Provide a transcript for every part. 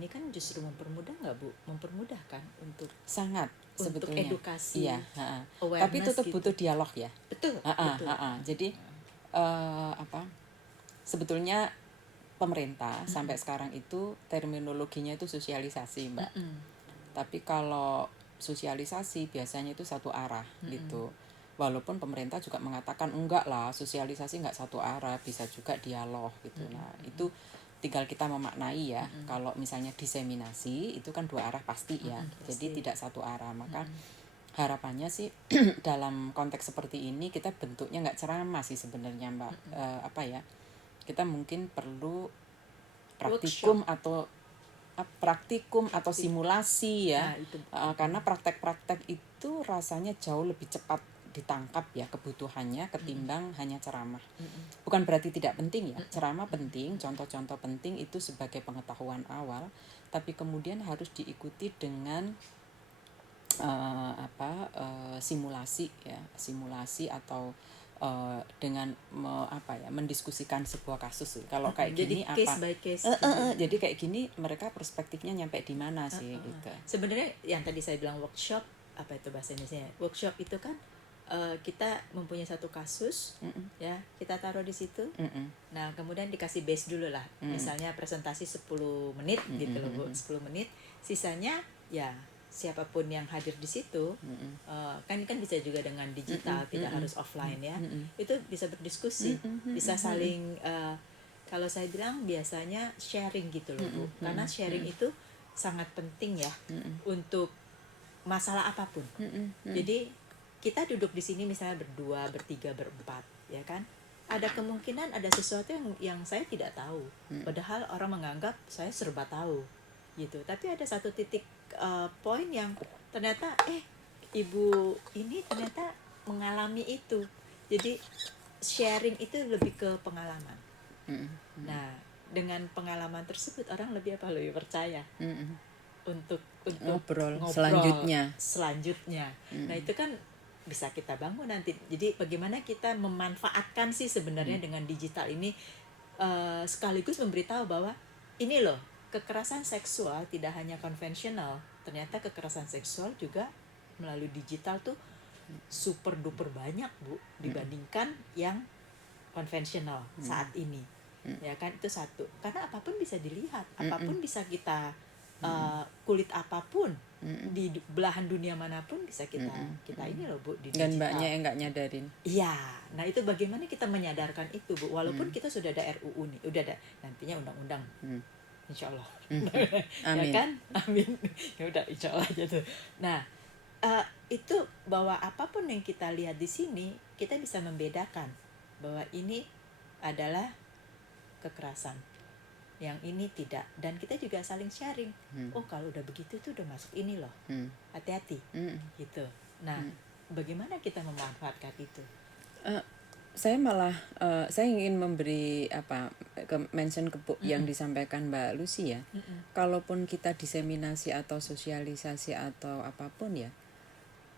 ini kan justru mempermudah nggak Bu? Mempermudah kan untuk Sangat untuk sebetulnya. edukasi, Iya, awareness tapi tetap gitu. butuh dialog ya. Betul. Jadi sebetulnya pemerintah sampai sekarang itu terminologinya itu sosialisasi, Mbak. Tapi kalau sosialisasi biasanya itu satu arah gitu. Walaupun pemerintah juga mengatakan enggak lah, sosialisasi enggak satu arah, bisa juga dialog gitu. Nah, itu tinggal kita memaknai ya. Kalau misalnya diseminasi itu kan dua arah pasti ya. Jadi tidak satu arah. Maka harapannya sih dalam konteks seperti ini kita bentuknya enggak ceramah sih sebenarnya, Mbak. Kita mungkin perlu praktikum atau simulasi ya. Karena praktek-praktek itu rasanya jauh lebih cepat ditangkap ya kebutuhannya ketimbang hanya ceramah. Bukan berarti tidak penting ya, ceramah penting, contoh-contoh penting itu sebagai pengetahuan awal, tapi kemudian harus diikuti dengan simulasi atau dengan mendiskusikan sebuah kasus. Kalau kayak gini jadi case by case. Jadi kayak gini mereka perspektifnya nyampe di mana sih gitu. Sebenarnya yang tadi saya bilang workshop, apa itu bahasa Indonesia? Workshop itu kan kita mempunyai satu kasus, ya kita taruh di situ. Nah kemudian dikasih base dulu lah, misalnya presentasi 10 menit gitu loh Bu, 10 menit. Sisanya ya siapapun yang hadir di situ, kan bisa juga dengan digital, tidak harus offline ya. Itu bisa berdiskusi, bisa saling. Kalau saya bilang biasanya sharing gitu loh Bu, karena sharing itu sangat penting ya untuk masalah apapun. Jadi kita duduk di sini misalnya berdua, bertiga, berempat, ya kan? Ada kemungkinan ada sesuatu yang saya tidak tahu. Padahal orang menganggap saya serba tahu, gitu. Tapi ada satu titik poin yang ternyata ibu ini ternyata mengalami itu. Jadi sharing itu lebih ke pengalaman. Nah, dengan pengalaman tersebut orang lebih percaya untuk ngobrol selanjutnya. Nah, itu kan bisa kita bangun nanti. Jadi bagaimana kita memanfaatkan sih sebenarnya dengan digital ini, sekaligus memberitahu bahwa ini loh, kekerasan seksual tidak hanya konvensional, ternyata kekerasan seksual juga melalui digital tuh super duper banyak Bu dibandingkan yang konvensional saat ini. Ya kan, itu satu. Karena apapun bisa dilihat, apapun bisa kita kulit apapun di belahan dunia manapun bisa kita ini loh Bu di digital. Dan mbaknya yang nggak nyadarin. Iya, nah itu bagaimana kita menyadarkan itu Bu, walaupun kita sudah ada RUU nih, udah ada nantinya undang-undang, insya Allah. Amin. Ya kan, amin. Ya udah insya Allah aja tuh. Nah itu bahwa apapun yang kita lihat di sini kita bisa membedakan bahwa ini adalah kekerasan, yang ini tidak, dan kita juga saling sharing. Oh kalau udah begitu tuh udah masuk ini loh, hati-hati gitu. Nah bagaimana kita memanfaatkan itu? Saya malah saya ingin memberi mention yang disampaikan Mbak Lucy ya. Kalaupun kita diseminasi atau sosialisasi atau apapun ya,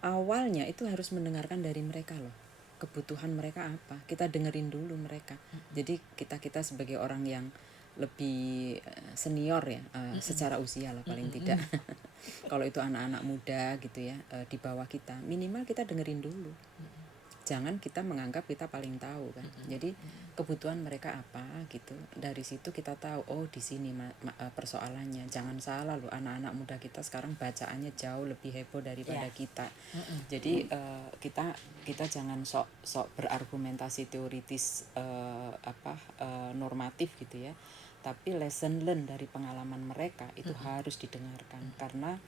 awalnya itu harus mendengarkan dari mereka loh. Kebutuhan mereka apa? Kita dengerin dulu mereka. Jadi kita sebagai orang yang lebih senior ya, secara usia lah paling tidak. Kalau itu anak-anak muda gitu ya, di bawah kita, minimal kita dengerin dulu. Jangan kita menganggap kita paling tahu kan. Jadi kebutuhan mereka apa gitu. Dari situ kita tahu, oh di sini persoalannya. Jangan salah loh, anak-anak muda kita sekarang bacaannya jauh lebih heboh daripada kita. Jadi kita jangan sok berargumentasi teoritis normatif gitu ya. Tapi lesson learn dari pengalaman mereka itu harus didengarkan, karena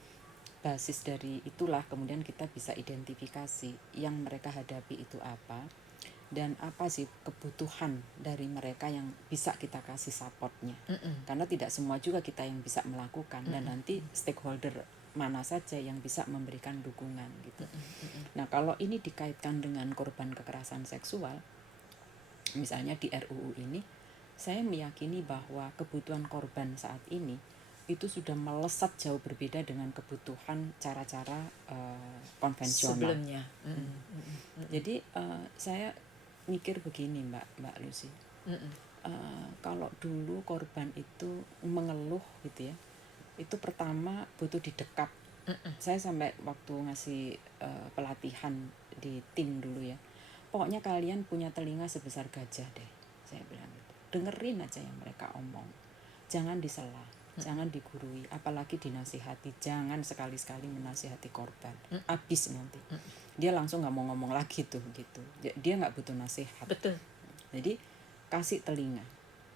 basis dari itulah kemudian kita bisa identifikasi yang mereka hadapi itu apa, dan apa sih kebutuhan dari mereka yang bisa kita kasih supportnya. Karena tidak semua juga kita yang bisa melakukan, dan nanti stakeholder mana saja yang bisa memberikan dukungan gitu. Nah kalau ini dikaitkan dengan korban kekerasan seksual, misalnya di RUU ini, saya meyakini bahwa kebutuhan korban saat ini itu sudah melesat jauh berbeda dengan kebutuhan cara-cara konvensional sebelumnya. Jadi saya mikir begini Mbak Lucy, kalau dulu korban itu mengeluh gitu ya, itu pertama butuh didekap. Saya sampai waktu ngasih pelatihan di tim dulu ya, pokoknya kalian punya telinga sebesar gajah deh, saya bilang gitu. Dengerin aja yang mereka omong, jangan disela, jangan digurui, apalagi dinasihati. Jangan sekali-sekali menasihati korban, abis nanti dia langsung nggak mau ngomong lagi tuh gitu. Dia nggak butuh nasihat. Betul. Jadi kasih telinga,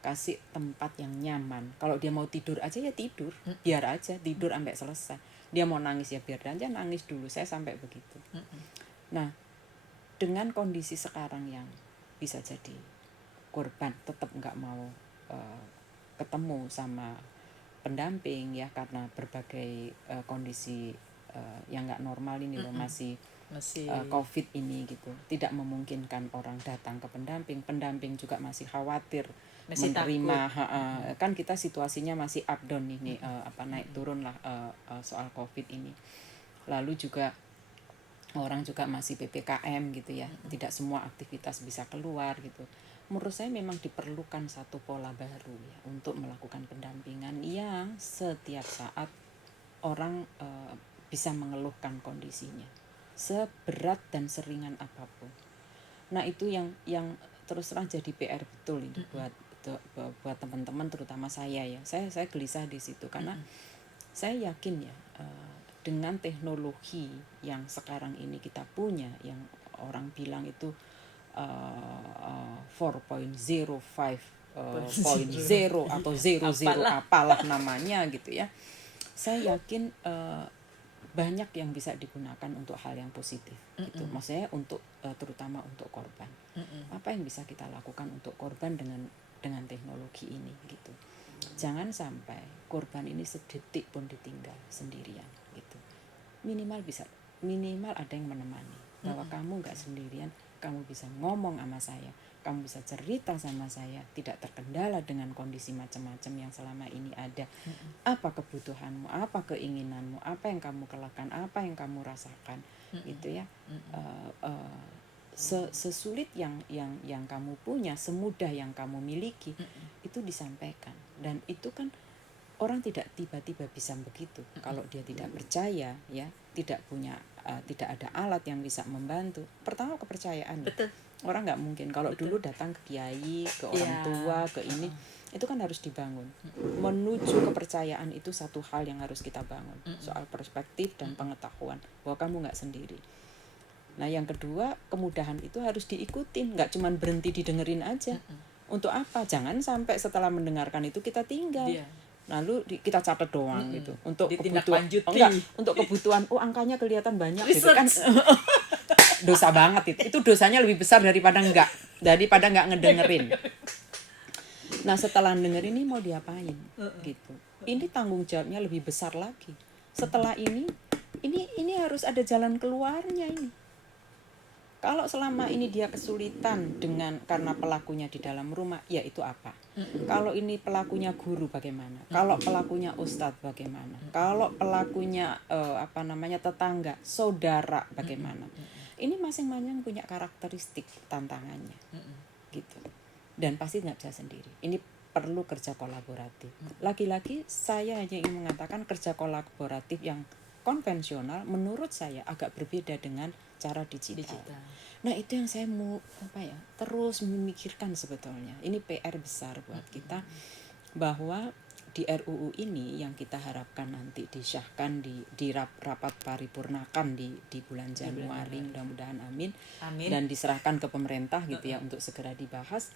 kasih tempat yang nyaman. Kalau dia mau tidur aja ya tidur, biar aja tidur sampai selesai. Dia mau nangis ya biar aja nangis dulu. Saya sampai begitu. Nah, dengan kondisi sekarang yang bisa jadi korban tetap nggak mau ketemu sama pendamping ya, karena berbagai kondisi yang nggak normal ini loh, masih COVID ini gitu, tidak memungkinkan orang datang ke pendamping juga masih khawatir masih menerima kan kita situasinya masih up down ini, naik turun lah soal COVID ini. Lalu juga orang juga masih PPKM gitu ya, tidak semua aktivitas bisa keluar gitu. Menurut saya memang diperlukan satu pola baru ya untuk melakukan pendampingan yang setiap saat orang bisa mengeluhkan kondisinya, seberat dan seringan apapun. Nah itu yang terus terang jadi PR betul ini buat teman-teman, terutama saya ya. Saya gelisah di situ karena saya yakin ya, dengan teknologi yang sekarang ini kita punya, yang orang bilang itu 4.0, 5.0 atau 00 apalah namanya gitu ya. Saya yakin banyak yang bisa digunakan untuk hal yang positif gitu. Maksudnya untuk terutama untuk korban. Apa yang bisa kita lakukan untuk korban dengan teknologi ini gitu. Jangan sampai korban ini sedetik pun ditinggal sendirian gitu. Minimal ada yang menemani, bahwa kamu nggak sendirian, kamu bisa ngomong sama saya, kamu bisa cerita sama saya, tidak terkendala dengan kondisi macam-macam yang selama ini ada. Apa kebutuhanmu, apa keinginanmu, apa yang kamu keluhkan, apa yang kamu rasakan, gitu ya. Sesulit yang kamu punya, semudah yang kamu miliki, itu disampaikan. Dan itu kan orang tidak tiba-tiba bisa begitu kalau dia tidak percaya ya, tidak punya tidak ada alat yang bisa membantu. Pertama kepercayaan. Betul. Orang nggak mungkin kalau dulu datang ke kiai, ke orang tua, ke ini, itu kan harus dibangun. Menuju kepercayaan itu satu hal yang harus kita bangun, soal perspektif dan pengetahuan bahwa kamu nggak sendiri. Nah yang kedua, kemudahan itu harus diikutin, nggak cuma berhenti didengerin aja. Untuk apa? Jangan sampai setelah mendengarkan itu kita tinggal. Lalu kita catat doang gitu untuk kebutuhan, untuk kebutuhan, angkanya kelihatan banyak gitu kan. Dosa banget itu dosanya lebih besar daripada nggak ngedengerin. Nah setelah denger ini mau diapain gitu, ini tanggung jawabnya lebih besar lagi. Setelah ini harus ada jalan keluarnya ini. Kalau selama ini dia kesulitan karena pelakunya di dalam rumah, ya itu apa? Kalau ini pelakunya guru bagaimana? Kalau pelakunya ustadz bagaimana? Kalau pelakunya tetangga, saudara bagaimana? Ini masing-masing punya karakteristik tantangannya, gitu. Dan pasti nggak bisa sendiri. Ini perlu kerja kolaboratif. Lagi-lagi saya hanya ingin mengatakan kerja kolaboratif yang konvensional menurut saya agak berbeda dengan cara digital. Nah itu yang saya mau terus memikirkan sebetulnya. Ini PR besar buat kita, bahwa di RUU ini yang kita harapkan nanti disahkan di rapat paripurnakan di bulan Januari, mudah-mudahan amin, dan diserahkan ke pemerintah gitu ya untuk segera dibahas.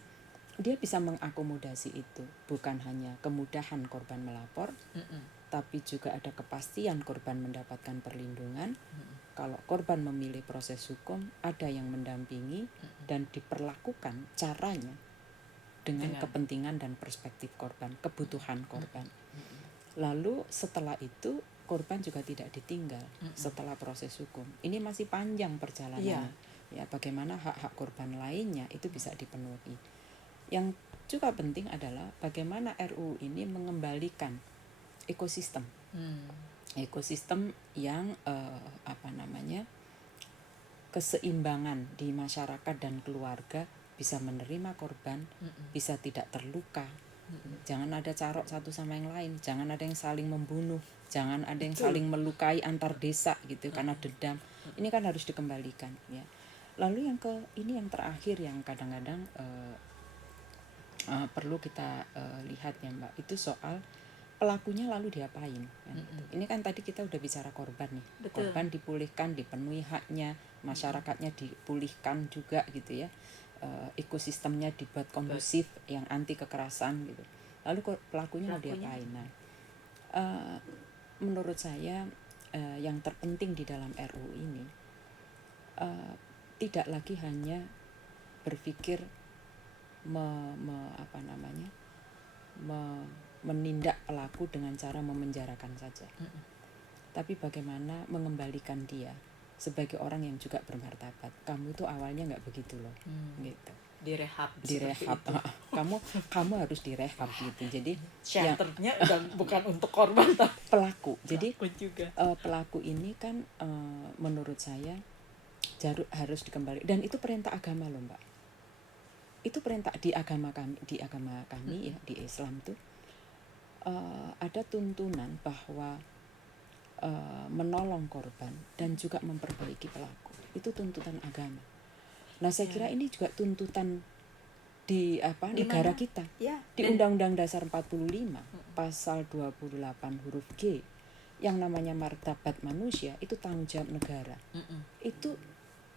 Dia bisa mengakomodasi itu, bukan hanya kemudahan korban melapor, tapi juga ada kepastian korban mendapatkan perlindungan. Kalau korban memilih proses hukum, ada yang mendampingi dan diperlakukan caranya dengan kepentingan dan perspektif korban, kebutuhan korban. Lalu setelah itu korban juga tidak ditinggal setelah proses hukum. Ini masih panjang perjalanannya. Ya, bagaimana hak-hak korban lainnya itu bisa dipenuhi. Yang juga penting adalah bagaimana RUU ini mengembalikan ekosistem. Ekosistem yang keseimbangan di masyarakat dan keluarga, bisa menerima korban, bisa tidak terluka, Jangan ada carok satu sama yang lain, jangan ada yang saling membunuh, jangan ada yang saling melukai antar desa gitu karena dendam. Ini kan harus dikembalikan ya. Lalu yang terakhir yang kadang-kadang perlu kita lihat ya Mbak, itu soal pelakunya lalu diapain kan? Ini kan tadi kita udah bicara korban nih. Betul. Korban dipulihkan, dipenuhi haknya, masyarakatnya dipulihkan juga gitu ya, ekosistemnya dibuat kondusif yang anti kekerasan gitu. Lalu pelakunya lalu diapain? Nah, menurut saya yang terpenting di dalam RUU ini tidak lagi hanya berpikir menindak pelaku dengan cara memenjarakan saja, tapi bagaimana mengembalikan dia sebagai orang yang juga bermartabat. Kamu itu awalnya nggak begitu loh, gitu. Direhab. Kamu harus direhab gitu. Jadi shelternya bukan untuk korban tapi pelaku. Jadi juga. Pelaku ini kan menurut saya harus dikembali, dan itu perintah agama loh Mbak. Itu perintah di agama kami ya, di Islam tuh ada tuntunan bahwa menolong korban dan juga memperbaiki pelaku. Itu tuntutan agama. Nah, saya kira ini juga tuntutan di negara kita. Ya, di Undang-Undang Dasar 45 pasal 28 huruf G, yang namanya martabat manusia itu tanggung jawab negara. Itu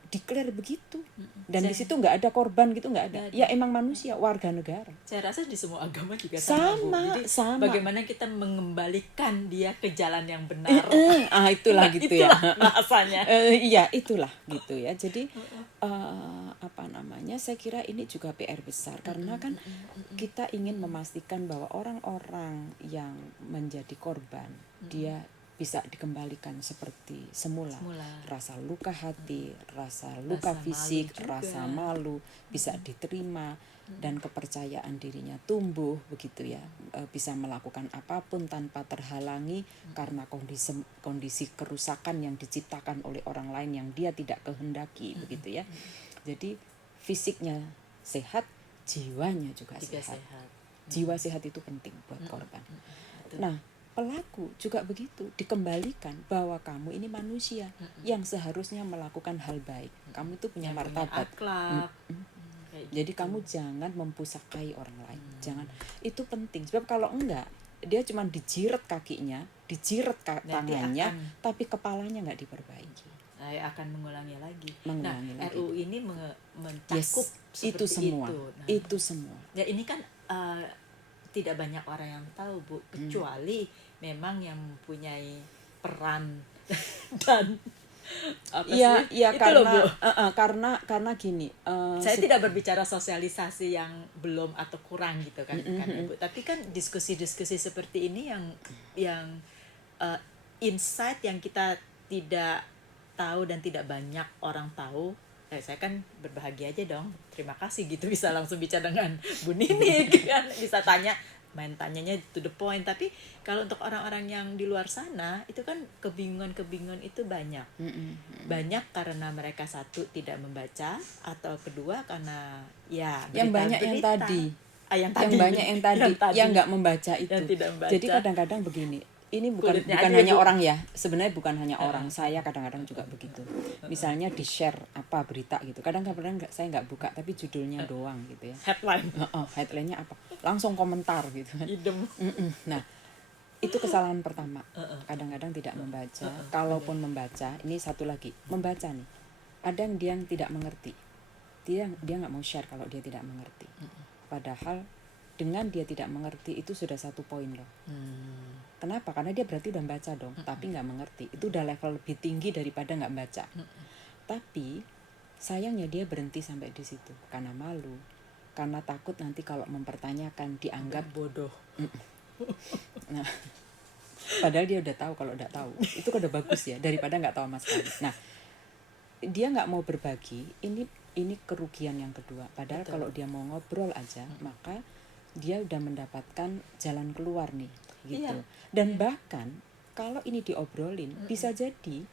declare begitu. Dan di situ nggak ada korban gitu, nggak ada. Ya emang manusia, warga negara. Saya rasa di semua agama juga sama. Jadi bagaimana kita mengembalikan dia ke jalan yang benar. Itulah gitu ya. Bahasanya. Iya, itulah gitu ya. Jadi saya kira ini juga PR besar karena kan kita ingin memastikan bahwa orang-orang yang menjadi korban dia bisa dikembalikan seperti semula. Rasa luka hati, rasa luka fisik, rasa malu bisa diterima, dan kepercayaan dirinya tumbuh begitu ya, bisa melakukan apapun tanpa terhalangi karena kondisi kerusakan yang diciptakan oleh orang lain yang dia tidak kehendaki begitu ya. Jadi fisiknya sehat, jiwanya juga sehat. Jiwa sehat itu penting buat korban. Nah, pelaku juga begitu, dikembalikan bahwa kamu ini manusia yang seharusnya melakukan hal baik. Kamu itu punya martabat. Jadi kamu jangan mempusakai orang lain. Jangan. Itu penting. Sebab kalau enggak, dia cuma dijiret kakinya, dijiret tangannya, tapi kepalanya enggak diperbaiki. Akan mengulangi lagi. Lagi. RUU ini mencakup itu semua. Itu semua. Ya ini kan tidak banyak orang yang tahu Bu, kecuali memang yang mempunyai peran dan karena gini. Saya tidak berbicara sosialisasi yang belum atau kurang gitu kan, Ibu. Tapi kan diskusi-diskusi seperti ini yang insight yang kita tidak tahu dan tidak banyak orang tahu. Saya kan berbahagia aja dong, terima kasih gitu bisa langsung bicara dengan Bu Nini kan, bisa tanyanya to the point. Tapi kalau untuk orang-orang yang di luar sana itu kan kebingungan itu banyak. Banyak karena mereka satu tidak membaca, atau kedua karena ya yang banyak yang tadi yang nggak membaca itu. Jadi kadang-kadang begini, ini bukan hanya orang ya, sebenarnya bukan hanya orang, saya kadang-kadang juga begitu. Misalnya di share apa berita gitu, kadang-kadang saya nggak buka tapi judulnya doang gitu ya, headline-nya apa, langsung komentar gitu kan. Nah, itu kesalahan pertama, kadang-kadang tidak membaca. Kalaupun membaca, ini satu lagi, membaca nih, ada yang dia tidak mengerti, dia nggak mau share kalau dia tidak mengerti, padahal dengan dia tidak mengerti itu sudah satu poin loh. Kenapa? Karena dia berarti udah baca dong, tapi nggak mengerti. Itu udah level lebih tinggi daripada nggak baca. Tapi sayangnya dia berhenti sampai di situ karena malu, karena takut nanti kalau mempertanyakan dianggap bodoh. Nah, padahal dia udah tahu kalau udah tahu. Itu kan udah bagus ya, daripada nggak tahu sama sekali. Nah, dia nggak mau berbagi. Ini kerugian yang kedua. Padahal kalau dia mau ngobrol aja, maka dia udah mendapatkan jalan keluar nih gitu. Dan bahkan kalau ini diobrolin, bisa jadi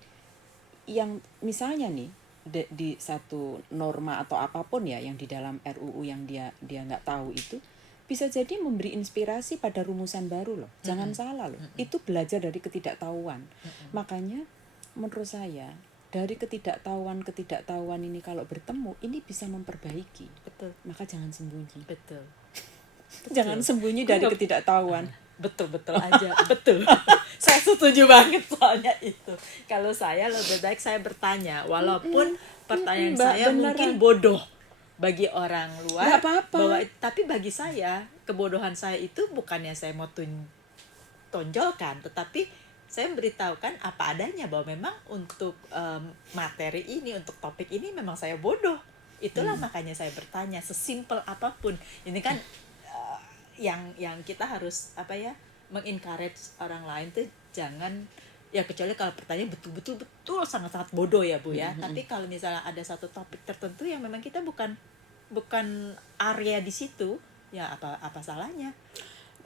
yang misalnya nih di satu norma atau apapun ya yang di dalam RUU yang dia nggak tahu itu, bisa jadi memberi inspirasi pada rumusan baru loh. Jangan salah loh. Itu belajar dari ketidaktahuan. Makanya menurut saya dari ketidaktahuan ini kalau bertemu ini bisa memperbaiki. Betul. Maka jangan sembunyi. Betul. Jangan sembunyi dari ketidaktahuan. Betul aja. Betul. Saya setuju banget soalnya itu. Kalau saya lebih baik saya bertanya, walaupun pertanyaan saya mungkin bodoh bagi orang luar. Nggak apa-apa. Tapi bagi saya kebodohan saya itu bukannya saya mau tonjolkan, tetapi saya memberitahukan apa adanya bahwa memang untuk materi ini, untuk topik ini memang saya bodoh. Itulah makanya saya bertanya, sesimpel apapun. Ini kan yang kita harus mengencourage orang lain tuh jangan, ya kecuali kalau pertanyaan betul sangat bodoh ya Bu ya. Tapi kalau misalnya ada satu topik tertentu yang memang kita bukan area di situ, ya apa salahnya?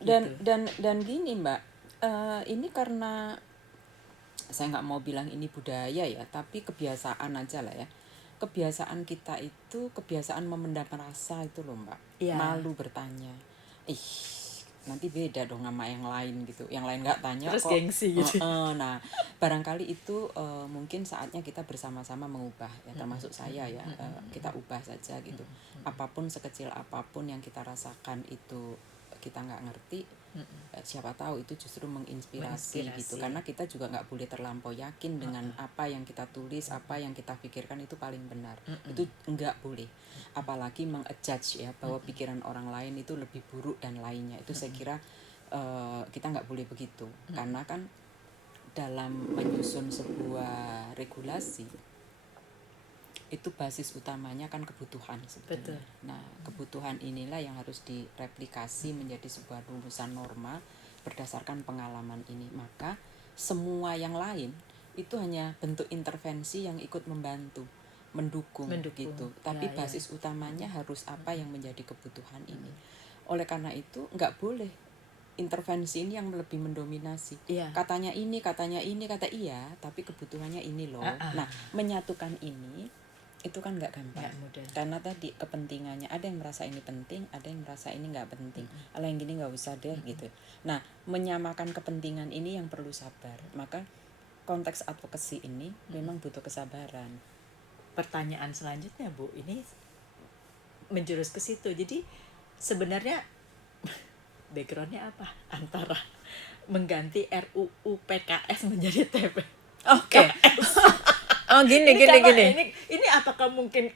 Dan gini Mbak, ini karena saya nggak mau bilang ini budaya ya, tapi kebiasaan aja lah ya. Kebiasaan kita itu kebiasaan memendam rasa itu loh Mbak. Malu bertanya. Nanti beda dong sama yang lain gitu. Yang lain nggak tanya terus kok. Gengsi gitu. Nah, barangkali itu mungkin saatnya kita bersama-sama mengubah ya, termasuk saya ya. Kita ubah saja gitu. Apapun sekecil apapun yang kita rasakan itu kita nggak ngerti, siapa tahu itu justru menginspirasi gitu. Karena kita juga nggak boleh terlampau yakin dengan apa yang kita tulis, apa yang kita pikirkan itu paling benar. Itu nggak boleh. Apalagi mengadjudge ya bahwa pikiran orang lain itu lebih buruk dan lainnya. Itu saya kira kita nggak boleh begitu. Karena kan dalam menyusun sebuah regulasi itu basis utamanya kan kebutuhan sebetulnya. Betul. Nah, kebutuhan inilah yang harus direplikasi menjadi sebuah rumusan norma berdasarkan pengalaman ini. Maka semua yang lain itu hanya bentuk intervensi yang ikut membantu, mendukung. Gitu. Tapi basis utamanya harus apa yang menjadi kebutuhan ini. Oleh karena itu nggak boleh intervensi ini yang lebih mendominasi. Katanya ini, kata iya, tapi kebutuhannya ini loh. Nah, menyatukan ini itu kan nggak gampang. Karena tadi kepentingannya, ada yang merasa ini penting, ada yang merasa ini nggak penting. Yang gini nggak usah deh gitu. Nah, menyamakan kepentingan ini yang perlu sabar. Maka konteks advokasi ini memang butuh kesabaran. Pertanyaan selanjutnya Bu, ini menjurus ke situ. Jadi sebenarnya backgroundnya apa antara mengganti RUU PKS menjadi TP? Oke. Gini. Ini apakah mungkin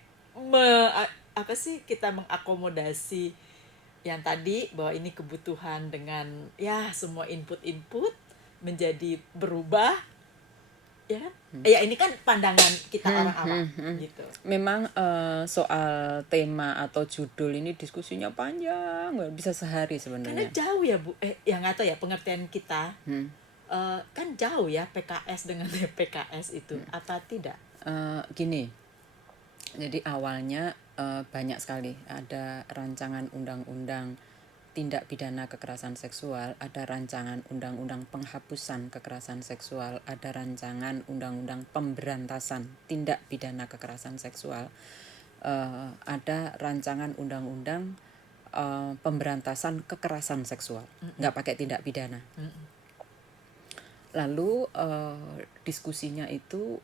kita mengakomodasi yang tadi bahwa ini kebutuhan dengan ya semua input menjadi berubah, ya kan? Ya ini kan pandangan kita orang awam gitu. Memang soal tema atau judul ini diskusinya panjang, nggak bisa sehari sebenarnya. Karena jauh ya Bu, yang nggak tahu ya pengertian kita. Kan jauh ya PKS dengan PKS itu, apa tidak? Gini, jadi awalnya banyak sekali ada rancangan undang-undang tindak pidana kekerasan seksual, ada rancangan undang-undang penghapusan kekerasan seksual, ada rancangan undang-undang pemberantasan tindak pidana kekerasan seksual, ada rancangan undang-undang pemberantasan kekerasan seksual, nggak pakai tindak pidana. Lalu diskusinya itu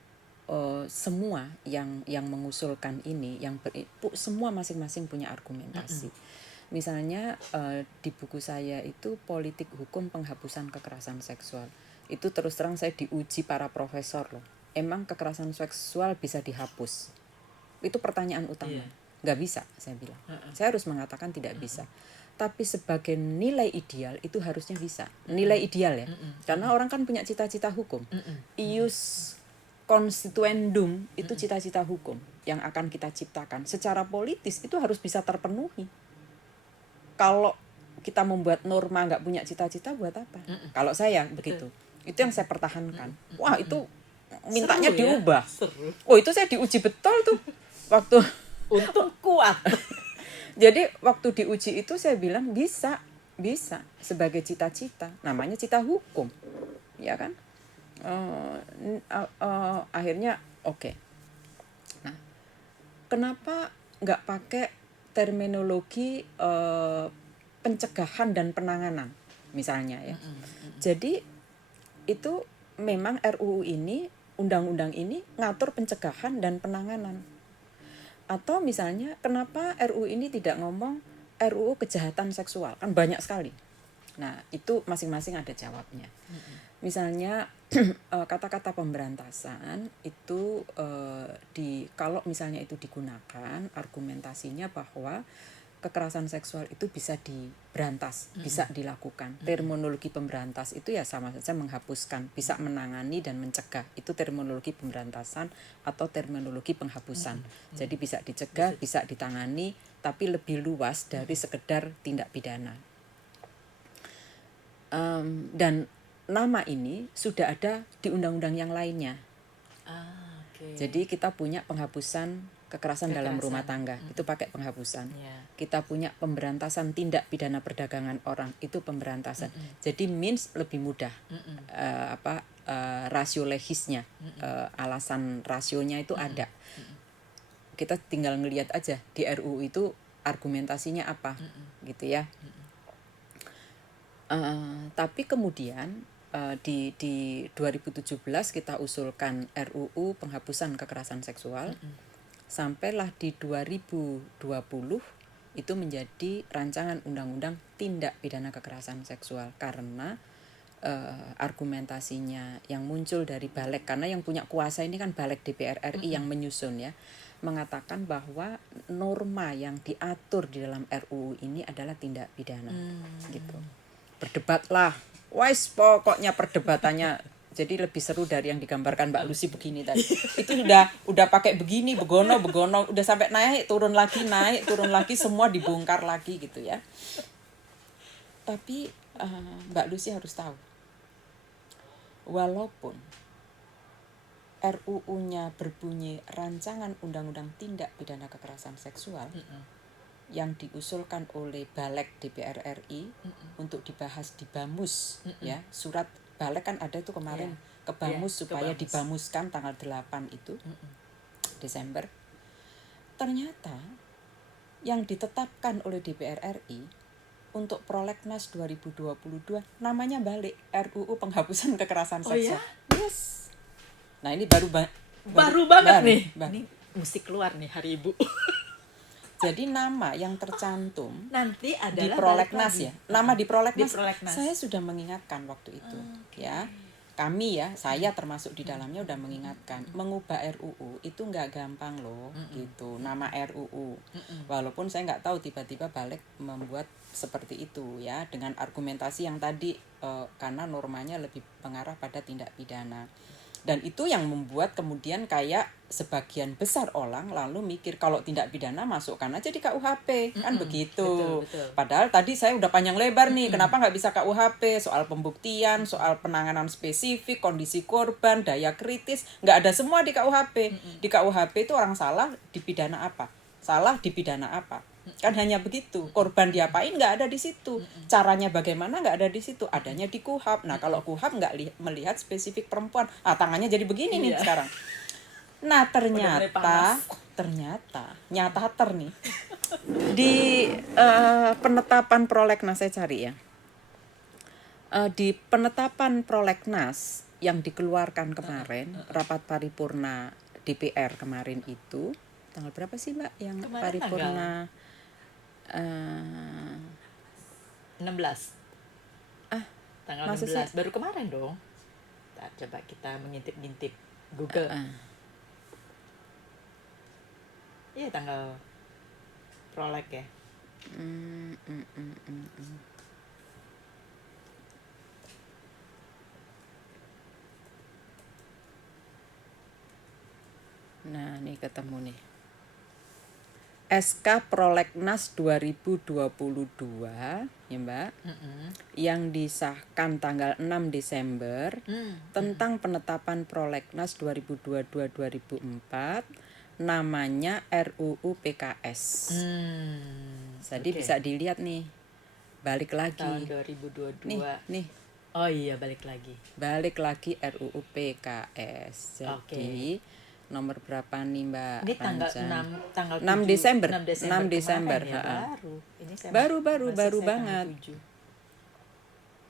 semua yang mengusulkan ini, semua masing-masing punya argumentasi. Misalnya di buku saya itu Politik Hukum Penghapusan Kekerasan Seksual. Itu terus terang saya diuji para profesor loh. Emang kekerasan seksual bisa dihapus? Itu pertanyaan utama. Nggak bisa, saya bilang. Saya harus mengatakan tidak bisa. Tapi sebagai nilai ideal itu harusnya bisa. Nilai ideal ya. Karena orang kan punya cita-cita hukum. Ius constituendum itu cita-cita hukum yang akan kita ciptakan. Secara politis itu harus bisa terpenuhi. Kalau kita membuat norma nggak punya cita-cita, buat apa? Kalau saya begitu. Itu yang saya pertahankan. Wah, itu mintanya seru diubah. Ya? Seru. Oh, itu saya diuji betul tuh. Waktu untung kuat. Jadi waktu diuji itu saya bilang bisa sebagai cita-cita, namanya cita hukum, ya kan? Akhirnya oke. Nah, kenapa nggak pakai terminologi pencegahan dan penanganan misalnya ya. Jadi itu memang RUU ini, undang-undang ini ngatur pencegahan dan penanganan. Atau misalnya kenapa RUU ini tidak ngomong RUU kejahatan seksual, kan banyak sekali. Nah itu masing-masing ada jawabnya. Misalnya kata-kata pemberantasan itu kalau misalnya itu digunakan argumentasinya bahwa kekerasan seksual itu bisa diberantas, bisa dilakukan. Terminologi pemberantas itu ya sama saja menghapuskan, bisa menangani dan mencegah. Itu terminologi pemberantasan atau terminologi penghapusan. Jadi bisa dicegah, bisa ditangani, tapi lebih luas dari sekedar tindak pidana. Dan nama ini sudah ada di undang-undang yang lainnya. Jadi kita punya penghapusan kekerasan dalam rumah tangga, itu pakai penghapusan. Kita punya pemberantasan tindak pidana perdagangan orang, itu pemberantasan. Jadi means lebih mudah. Rasio legisnya, alasan rasionya itu ada. Kita tinggal ngelihat aja di RUU itu argumentasinya apa, gitu ya. Tapi kemudian di 2017 kita usulkan RUU penghapusan kekerasan seksual. Sampailah di 2020 itu menjadi rancangan undang-undang tindak pidana kekerasan seksual, karena argumentasinya yang muncul dari Balik, karena yang punya kuasa ini kan Balik DPR RI yang menyusun ya, mengatakan bahwa norma yang diatur di dalam RUU ini adalah tindak pidana. Gitu. Berdebatlah, pokoknya perdebatannya jadi lebih seru dari yang digambarkan Mbak Lucy begini tadi. Itu udah pakai begini, begono, udah sampai naik turun lagi, semua dibongkar lagi gitu ya. Tapi Mbak Lucy harus tahu, walaupun RUU-nya berbunyi rancangan undang-undang tindak pidana kekerasan seksual yang diusulkan oleh Balik DPR RI untuk dibahas di Bamus, ya, surat Balik kan ada itu kemarin ke Bamus supaya dibamuskan tanggal 8 itu Desember. Ternyata yang ditetapkan oleh DPR RI untuk Prolegnas 2022 namanya Balik, RUU penghapusan kekerasan seksual. Yes. Nah, ini baru banget nih. Ini mesti keluar nih Hari Ibu. Jadi nama yang tercantum nanti adalah di Prolegnas ya. Nama di Prolegnas. Saya sudah mengingatkan waktu itu, ya. Kami ya, saya termasuk di dalamnya udah mengingatkan, mengubah RUU itu nggak gampang loh, gitu. Nama RUU. Walaupun saya nggak tahu tiba-tiba Balik membuat seperti itu ya, dengan argumentasi yang tadi karena normanya lebih mengarah pada tindak pidana. Dan itu yang membuat kemudian kayak sebagian besar orang lalu mikir kalau tindak pidana masukkan aja di KUHP, kan begitu. Betul. Padahal tadi saya udah panjang lebar nih, kenapa nggak bisa KUHP, soal pembuktian, soal penanganan spesifik, kondisi korban, daya kritis, nggak ada semua di KUHP. Di KUHP itu orang salah dipidana apa, salah dipidana apa. Kan hanya begitu, korban diapain nggak ada di situ, caranya bagaimana nggak ada di situ, adanya di KUHP. Nah kalau KUHP nggak melihat spesifik perempuan, tangannya jadi begini nih sekarang. Nah ternyata nih di penetapan Prolegnas, saya cari ya, di penetapan Prolegnas yang dikeluarkan kemarin, rapat paripurna DPR kemarin itu tanggal berapa sih Mbak yang kemarin paripurna? 16. Tanggal 16 baru kemarin dong. Coba kita mengintip-ngintip Google. Iya tanggal Proleg ya. Nah, nih ketemu nih. SK Prolegnas 2022 ya Mbak, yang disahkan tanggal 6 Desember tentang penetapan Prolegnas 2022-2004, namanya RUU PKS. Jadi bisa dilihat nih, balik lagi tahun 2022 nih. Oh iya, balik lagi RUU PKS. Jadi nomor berapa nih Mbak Ini tanggal Ranca? 6 Desember. 6 Desember. kemarin ya, baru. Ini saya Baru saya banget. tanggal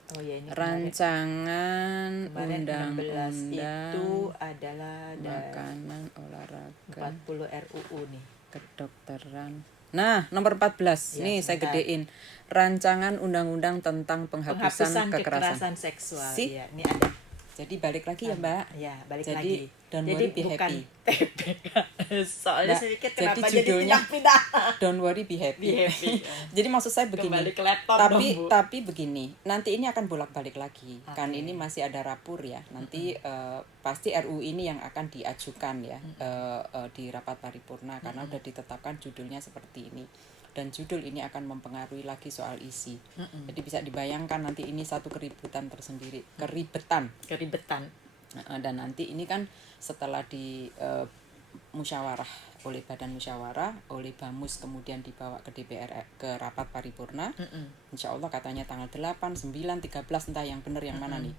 7. Oh ya, ini Rancangan kemarin 16 itu undang-undang adalah makanan olahraga 40 RUU nih. kedokteran. Nah, nomor 14. Ya, nih sebentar. saya gedein. Rancangan undang-undang tentang penghapusan kekerasan seksual. Si? Ya, ini ada. Jadi balik lagi ya Mbak. Ya, balik Jadi, lagi. don't Jadi worry, be bukan happy. TPKS. Soalnya Nah, saya pikir jadi kenapa jadi judulnya tindak pidana. Don't worry, be happy. Be happy. Jadi maksud saya begini. Kembali ke laptop dong, Bu. Tapi begini, nanti ini akan bolak-balik lagi. Okay. Kan ini masih ada rapur ya. Nanti pasti RU ini yang akan diajukan ya di rapat paripurna karena udah ditetapkan judulnya seperti ini. Dan judul ini akan mempengaruhi lagi soal isi. Jadi bisa dibayangkan nanti ini satu keributan tersendiri, keribetan. Dan nanti ini kan setelah di musyawarah oleh badan musyawarah, oleh Bamus kemudian dibawa ke DPR ke rapat paripurna. Insya Allah katanya tanggal 8, 9, 13 entah yang benar yang mana nih.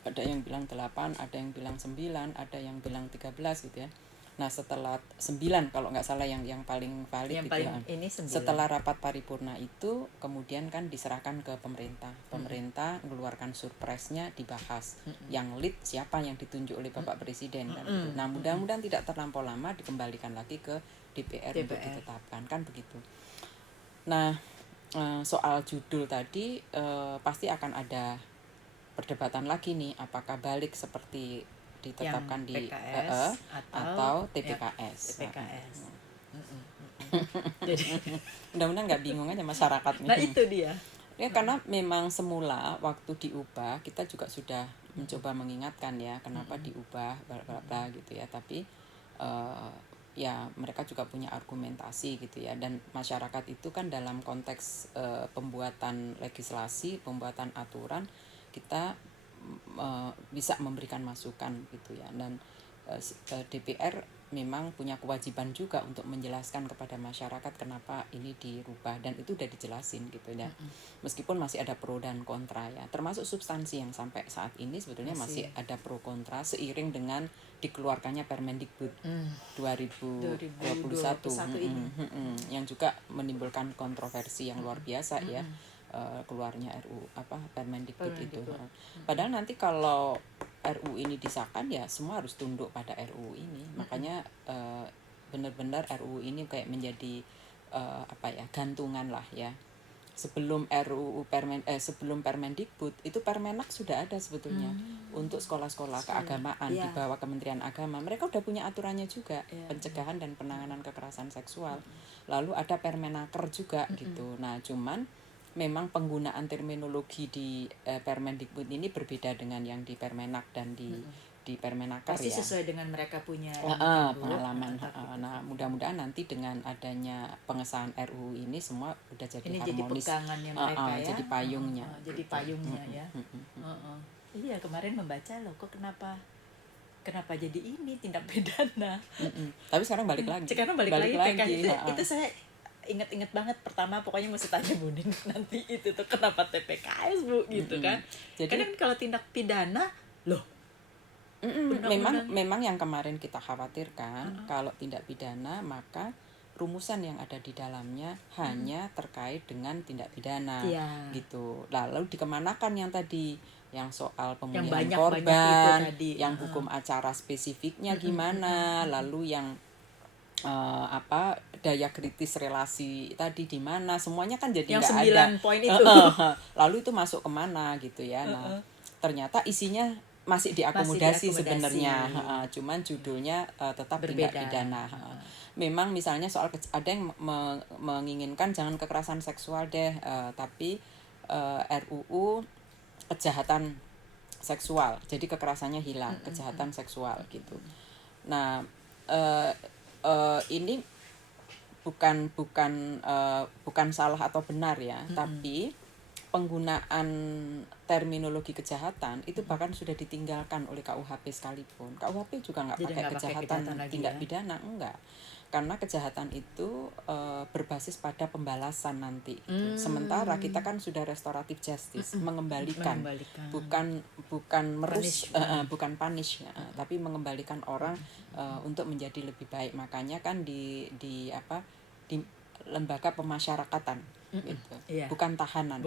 Ada yang bilang 8, ada yang bilang 9, ada yang bilang 13 gitu ya. Nah setelah 9 kalau nggak salah yang paling valid yang gitu paling ya. ini 9. Setelah rapat paripurna itu kemudian kan diserahkan ke pemerintah. Pemerintah mengeluarkan surpresnya dibahas. Yang lead siapa yang ditunjuk oleh Bapak Presiden kan gitu. Nah mudah-mudahan tidak terlampau lama dikembalikan lagi ke DPR untuk ditetapkan kan begitu. Nah soal judul tadi pasti akan ada perdebatan lagi nih apakah balik seperti ditetapkan yang di PKS atau TPKS. TPKS. Jadi mudah-mudahan nggak bingung aja masyarakat nih. Nah itu dia. Ya karena memang semula waktu diubah kita juga sudah mencoba mengingatkan ya kenapa diubah bla gitu ya. Tapi ya mereka juga punya argumentasi gitu ya. Dan masyarakat itu kan dalam konteks pembuatan legislasi, pembuatan aturan kita bisa memberikan masukan gitu ya. Dan DPR memang punya kewajiban juga untuk menjelaskan kepada masyarakat kenapa ini dirubah dan itu udah dijelasin gitu ya. Meskipun masih ada pro dan kontra ya, termasuk substansi yang sampai saat ini sebetulnya masih ada pro kontra seiring dengan dikeluarkannya Permendikbud 2021 ini. Yang juga menimbulkan kontroversi yang luar biasa ya. Keluarnya Permendikbud itu. Padahal nanti kalau RU ini disahkan ya semua harus tunduk pada RU ini. Makanya benar-benar RU ini kayak menjadi gantungan lah ya. Sebelum sebelum Permendikbud itu Permenak sudah ada sebetulnya untuk sekolah-sekolah keagamaan di bawah Kementerian Agama. Mereka udah punya aturannya juga pencegahan dan penanganan kekerasan seksual. Lalu ada Permenaker juga gitu. Nah, cuman memang penggunaan terminologi di Permendikbud ini berbeda dengan yang di Permenak dan di Permenaker pasti ya. sesuai dengan mereka punya pengalaman. Nah, mudah-mudahan nanti dengan adanya pengesahan RUU ini semua udah jadi ini harmonis. Jadi pegangannya mereka ya. Jadi payungnya. Jadi payungnya ya. Iya kemarin membaca loh kok kenapa jadi ini tindak pidana. Tapi sekarang balik lagi. Itu saya inget-inget banget pertama pokoknya mesti tanya Bu Nin nanti itu tuh kenapa TPKS Bu gitu kan. Jadi kan kalau tindak pidana loh memang yang kemarin kita khawatirkan kalau tindak pidana maka rumusan yang ada di dalamnya hanya terkait dengan tindak pidana gitu. Lalu dikemanakan yang tadi yang soal pemulihan korban, yang hukum acara spesifiknya gimana, lalu yang daya kritis relasi tadi di mana, semuanya kan jadi nggak ada. Yang 9 poin itu. Lalu itu masuk kemana gitu ya. Nah, ternyata isinya masih diakomodasi sebenarnya. Cuman judulnya tetap tindak pidana. Memang misalnya soal ada yang menginginkan jangan kekerasan seksual deh, tapi RUU kejahatan seksual. Jadi kekerasannya hilang, kejahatan seksual gitu. Nah, ini bukan salah atau benar ya, tapi penggunaan terminologi kejahatan itu bahkan sudah ditinggalkan oleh KUHP sekalipun. KUHP juga nggak pakai kejahatan tindak pidana, enggak. Karena kejahatan itu berbasis pada pembalasan nanti. Sementara kita kan sudah restoratif justice, mengembalikan. bukan merus, bukan punish, tapi mengembalikan orang untuk menjadi lebih baik. Makanya kan di lembaga pemasyarakatan gitu. Bukan tahanan.